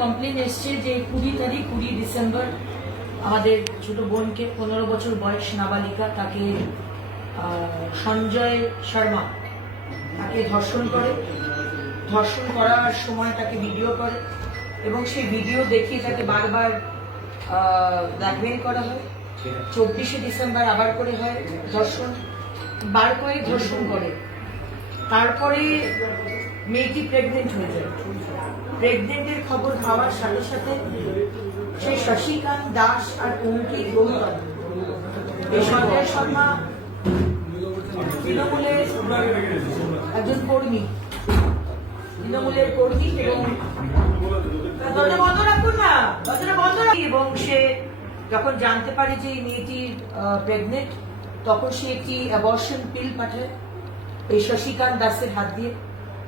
Complain এসছে যে কুড়ি তারিখ, কুড়ি ডিসেম্বর আমাদের ছোট বোনকে পনেরো বছর বয়স নাবালিকা, তাকে সঞ্জয় শর্মা তাকে ধর্ষণ করে। ধর্ষণ করার সময় তাকে ভিডিও করে এবং সেই ভিডিও দেখিয়ে তাকে বারবার ব্ল্যাকমেল করা হয়। চব্বিশে ডিসেম্বর আবার করে হয় ধর্ষণ, বার করে ধর্ষণ করে। তারপরে মেয়েটি প্রেগনেন্ট হয়ে যায়। প্রেগনেন্টের খবর পাওয়ার সাথে সাথে সেই শশীকান্ত দাস আর অঙ্কিত গৌতম। এই সঞ্জয় শর্মা তৃণমূলের একজন কর্মী। তৃণমূলের কর্মী এবং দরজা না, দরজাটা বন্ধ এবং সে যখন জানতে পারে যে এই মেয়েটি প্রেগনেন্ট তখন সে একটি অ্যাবর্শন পিল পাঠায়। এই শশীকান্ত দাসের হাত দিয়ে।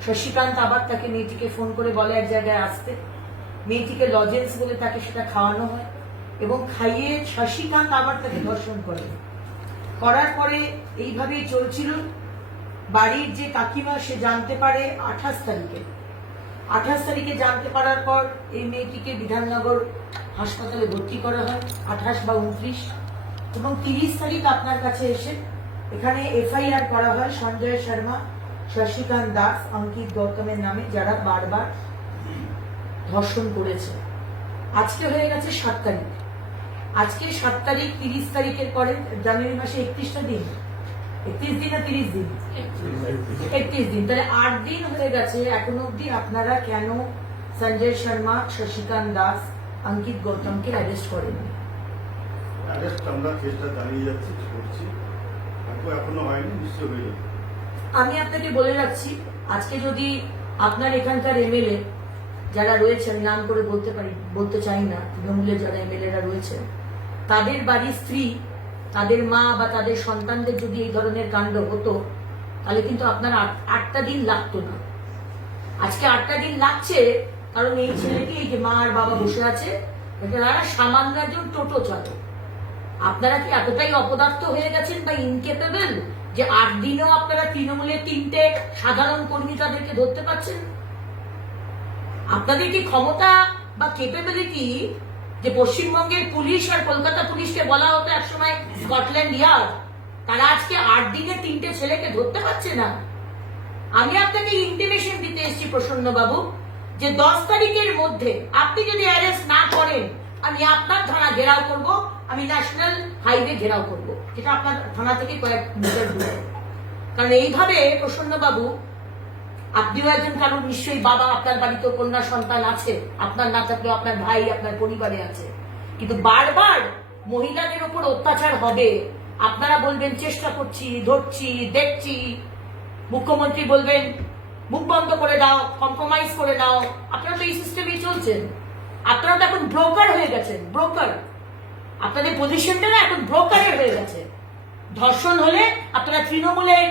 শশীকান্ত আবার তাকে মেয়েটিকে ফোন করে বলে এক জায়গায় আসতে। মেয়েটিকে লজেন্স বলে তাকে সেটা খাওয়ানো হয় এবং খাইয়ে শশীকান্ত আবার তাকে ধর্ষণ করে। করার পরে এইভাবেই চলছিল। বাড়ির যে কাকিমা, সে জানতে পারে আঠাশ তারিখে। আঠাশ তারিখে জানতে পারার পর এই মেয়েটিকে বিধাননগর হাসপাতালে ভর্তি করা হয়, আঠাশ বা উনত্রিশ। এবং তিরিশ তারিখ আপনার কাছে এসে এখানে এফআইআর করা হয় সঞ্জয় শর্মা। শশীকান্ত দাস অঙ্কিত গৌতমের নামে যারা বারবার ধর্ষণ করেছে। আজকে হয়ে গেছে সাত তারিখ। আজকে সাত তারিখ তিরিশ তারিখের পরে জানুয়ারি মাসে একত্রিশটা দিন। একত্রিশ দিন না তিরিশ দিন? একত্রিশ দিন। তাহলে আট দিন হয়ে গেছে। এখনও অব্দি আপনারা কেন সঞ্জয় শর্মা, শশীকান্ত দাস, অঙ্কিত গৌতমকে অ্যারেস্ট করেননি? আমরা চেষ্টা চালিয়ে যাচ্ছি, করছি। এখনও হয়নি নিশ্চয় হয়ে যাবে। আমি আপনাকে বলে রাখছি, আজকে যদি আপনার এখানকার এমএলএ যারা রয়েছে আমি নাম করে বলতে পারি, বলতে চাই না, তৃণমূলের যারা এমএলএরা রয়েছেন, তাদের বাড়ির স্ত্রী, তাদের মা বা তাদের সন্তানদের যদি এই ধরনের কাণ্ড হতো, তাহলে কিন্তু আপনার আট- আটটা দিন লাগতো না। আজকে আটটা দিন লাগছে, কারণ এই ছেলেটি, এই যে মা আর বাবা বসে আছে তারা সামান্য একজন টোটো চালক। আপনারা কি এতটাই অপদার্থ হয়ে গেছেন বা ইনকেপেবল যে আট দিনেও আপনারা তৃণমূলের তিনটে সাধারণ কর্মী তাদেরকে ধরতে পারছেন? আপনাদের কি ক্ষমতা বা কেপেবিলিটি যে পশ্চিমবঙ্গের পুলিশ আর কলকাতা পুলিশকে বলা হতো একসময় স্কটল্যান্ড ইয়ার্ড, তারা আজকে আট দিনে তিনটে ছেলেকে ধরতে পারছে না? আমি আপনাকে ইন্টিমেশন দিতে এসেছি প্রসন্ন বাবু যে দশ তারিখের মধ্যে আপনি যদি অ্যারেস্ট না করেন, আমি আপনার থানা ঘেরাও করব আমি ন্যাশনাল হাইওয়ে ঘেরাও করব, যেটা আপনার থানা থেকে কয়েক মিটার দূরে। কারণ এইভাবে প্রসন্নবাবু, আপনিও একজন কারণ নিশ্চয়ই বাবা, আপনার বাড়িতে কন্যা সন্তান আছে, আপনার না থাকলেও আপনার ভাই, আপনার পরিবারে আছে। কিন্তু বারবার মহিলাদের ওপর অত্যাচার হবে। আপনারা বলবেন, চেষ্টা করছি, ধরছি, দেখছি। মুখ্যমন্ত্রী বলবেন, মুখ বন্ধ করে দাও কম্প্রোমাইজ করে দাও আপনারা তো এই সিস্টেমেই চলছেন। আপনারা তো এখন ব্রোকার হয়ে গেছেন ব্রোকার আপনাদের পজিশনটা না এখন ব্রোকারের হয়ে গেছে। ধর্ষণ হলে আপনারা তৃণমূলের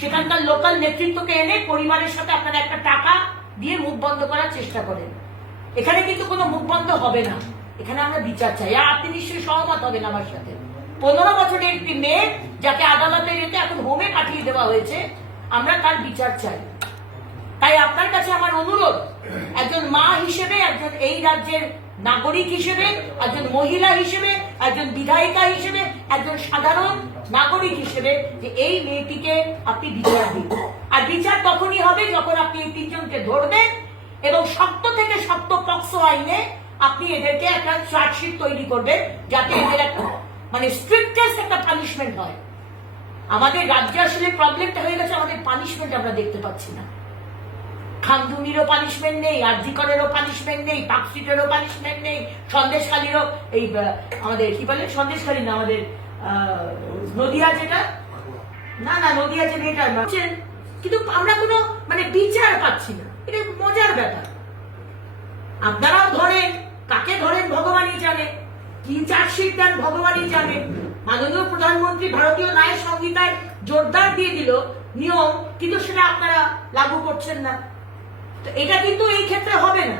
সেখানকার লোকাল নেতৃত্বকে এনে পরিবারের সাথে আপনারা একটা টাকা দিয়ে মুখ বন্ধ করার চেষ্টা করেন। এখানে কিন্তু কোনো মুখ বন্ধ হবে না। এখানে আমরা বিচার চাই। আর আপনি নিশ্চয়ই সহমত হবেন আমার সাথে। পনেরো বছরের একটি মেয়ে যাকে আদালতে যেতে এখন হোমে পাঠিয়ে দেওয়া হয়েছে, আমরা তার বিচার চাই। তাই আপনার কাছে আমার অনুরোধ, একজন মা হিসেবে একজন এই রাজ্যের নাগরিক হিসেবে, একজন মহিলা হিসেবে, একজন বিধায়িকা হিসেবে, একজন সাধারণ নাগরিক হিসেবে যে এই মেয়েটিকে আপনি বিচার দিন আর বিচার তখনই হবে যখন আপনি এই তিনজনকে ধরবেন এবং শক্ত থেকে শক্ত পক্সো আইনে আপনি এদেরকে একটা চার্জশিট তৈরি করবেন যাতে এদের একটা মানে স্ট্রিক্টেস্ট একটা পানিশমেন্ট হয়। আমাদের রাজ্যে আসলে প্রবলেমটা হয়ে গেছে, আমাদের পানিশমেন্ট আমরা দেখতে পাচ্ছি না। খামদুনিরও পানিশমেন্ট নেই আরজিকরেরও পানিশমেন্ট নেই পাকস্ট্রিটেরও পানিশমেন্ট নেই সন্দেশখালীরও এই আমাদের কি বলে? সন্দেশখালী না আমাদের নদিয়া যেটা? না না নদিয়া যে মেয়েটা বলছেন, কিন্তু আমরা কোনো মানে বিচার পাচ্ছি না। এটা মজার ব্যাপার। আপনারাও ধরেন কাকে ধরেন ভগবানই জানে। কি চার্জশিট দেন ভগবানই জানে। মাননীয় প্রধানমন্ত্রী ভারতীয় ন্যায় সংহিতায় জোরদার দিয়ে দিল নিয়ম কিন্তু সেটা আপনারা লাগু করছেন না। তো এটা কিন্তু এই ক্ষেত্রে হবে না।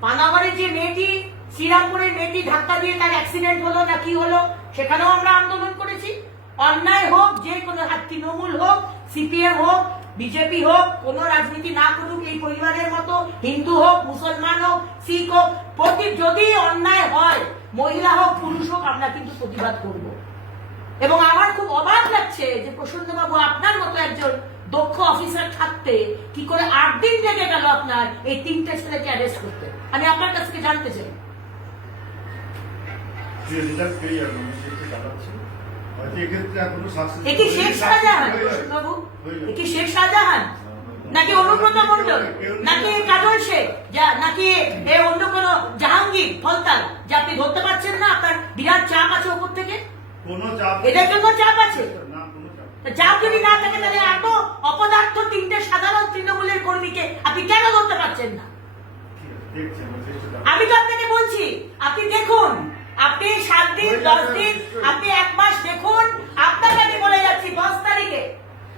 পানাগড়ে যে মেয়েটি, শ্রীরামপুরের মেয়েটি ধাক্কা দিয়ে তার অ্যাক্সিডেন্ট হলো না কি হলো, সেখানেও আমরা আন্দোলন করেছি। অন্যায় হোক, যে কোনো হাত তৃণমূল হোক, সিপিএম হোক, বিজেপি হোক, কোন রাজনীতি না করুক, এই পরিবারের মতো, হিন্দু হোক, মুসলমান হোক, শিখ হোক, প্রতি- যদি অন্যায় হয়, মহিলা হোক, পুরুষ হোক, আমরা কিন্তু প্রতিবাদ করব। এবং আমার খুব অবাক লাগছে যে প্রসন্নবাবু আপনার মতো একজন দক্ষ অফিসার থাকতে কি করে আট দিন লেগে গেল আপনার এই তিনটে ছেলেকে অ্যারেস্ট করতে? আমি আপনার কাছ থেকে জানতে চাই। শেখ শাহজাহান শেখ শাহজাহান? নাকি অনুব্রত মন্ডল নাকি কাজল শেখ? যা নাকি এ অন্য কোন জাহাঙ্গীর ফলতাল যে আপনি ধরতে পারছেন না আপনার বিরাট চাপ আছে ওপর থেকে? এদের জন্য চাপ আছে। যদি না থাকে তাহলে এত অপদার্থ তিনটে সাধারণ তৃণমূলের কর্মীকে আপনি কেন ধরতে পারছেন না? আমি তো আপনাকে বলছি আপনি দেখুন আপনি সাত দিন দশ দিন আপনি এক মাস দেখুন আপনাকে আমি বলে যাচ্ছি দশ তারিখে।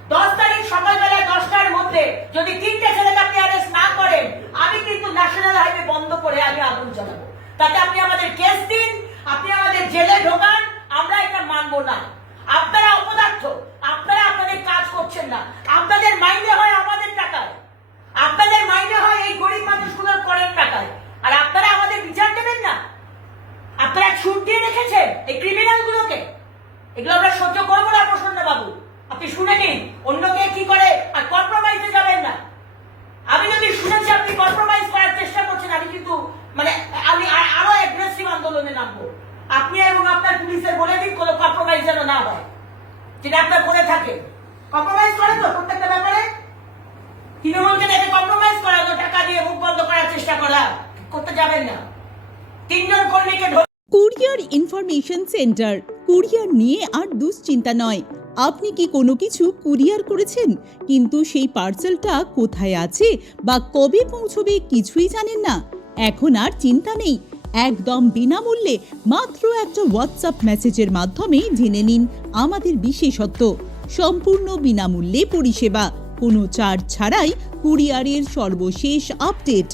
দশ তারিখ সকালবেলা দশটার মধ্যে যদি তিনটে ছেলেকে আপনি অ্যারেস্ট না করেন আমি কিন্তু ন্যাশনাল হাইওয়ে বন্ধ করে আমি আগুন জ্বালাবো। তাতে আপনি আমাদের কেস দিন আপনি আমাদের জেলে ঢোকান আমরা এটা মানবো না আপনারা অপদার্থ আপনারা আপনাদের কাজ করছেন না আপনাদের মাইনে হয় আমাদের টাকায় আপনাদের মাইনে হয় এই গরিব মানুষগুলোর করেন টাকায় আর আপনারা আমাদের বিচার দেবেন না ছুট রেখেছেন এই ক্রিমিনাল গুলোকে এগুলো আমরা সহ্য করব না, প্রসন্ন বাবু। আপনি শুনে নিন অন্যকে কি করে আর কম্প্রোমাইজে যাবেন না। আমি যদি শুনেছি আপনি কম্প্রোমাইজ করার চেষ্টা করছেন, আমি কিন্তু মানে আমি আরও অ্যাগ্রেসিভ আন্দোলনে নামবো। আপনি এবং আপনার পুলিশের বলে দিন, কোনো কম্প্রোমাইজ যেন না হয়। যেটা আপনার মনে থাকে। কম্প্রোমাইজ করে তো প্রত্যেকটা ব্যাপারে? তৃণমূলকে দেখে কম্প্রোমাইজ করা তো টাকা দিয়ে মুখ বন্ধ করার চেষ্টা করা, করতে যাবেন না। তিনজন কর্মীকে কুরিয়ার ইনফরমেশন সেন্টার। কুরিয়ার নিয়ে আর দুশ্চিন্তা নয়। আপনি কি কোনো কিছু কুরিয়ার করেছেন? কিন্তু সেই পার্সেলটা কোথায় আছে বা কবে পৌঁছবে কিছুই জানেন না। এখন আর চিন্তা নেই। একদম বিনামূল্যে মাত্র একটা হোয়াটসঅ্যাপ মেসেজের মাধ্যমে জেনে নিন আমাদের বিশেষত্ব। সম্পূর্ণ বিনামূল্যে পরিষেবা। কোনো চার্জ ছাড়াই কুরিয়ারের সর্বশেষ আপডেট।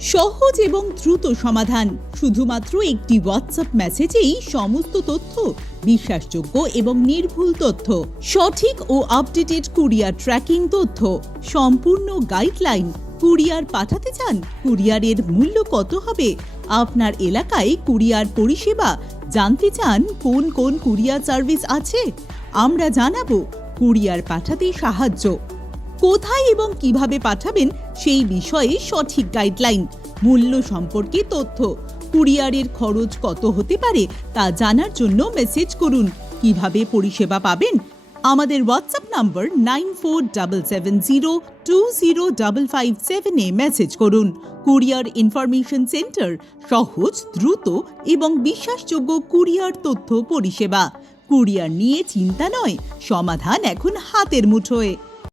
সহজ এবং দ্রুত সমাধান। শুধুমাত্র একটি হোয়াটসঅ্যাপ মেসেজেই সমস্ত তথ্য, বিশ্বাসযোগ্য এবং নির্ভুল তথ্য, সঠিক ও আপডেটেড কুরিয়ার ট্র্যাকিং তথ্য, সম্পূর্ণ গাইডলাইন কুরিয়ার পাঠাতে চান কুরিয়ারের মূল্য কত হবে, আপনার এলাকায় কুরিয়ার পরিষেবা, জানতে চান কোন কোন কুরিয়ার সার্ভিস আছে, আমরা জানাব কুরিয়ার পাঠাতে সাহায্য। কোথায় এবং কীভাবে পাঠাবেন সেই বিষয়ে সঠিক গাইডলাইন মূল্য সম্পর্কে তথ্য। কুরিয়ারের খরচ কত হতে পারে তা জানার জন্য মেসেজ করুন। কীভাবে পরিষেবা পাবেন? আমাদের WhatsApp number nine four double seven zero two zero double five সেভেনে মেসেজ করুন। কুরিয়ার ইনফরমেশন সেন্টার সহজ, দ্রুত এবং বিশ্বাসযোগ্য কুরিয়ার তথ্য পরিষেবা। কুরিয়ার নিয়ে চিন্তা নয়, সমাধান এখন হাতের মুঠোয়।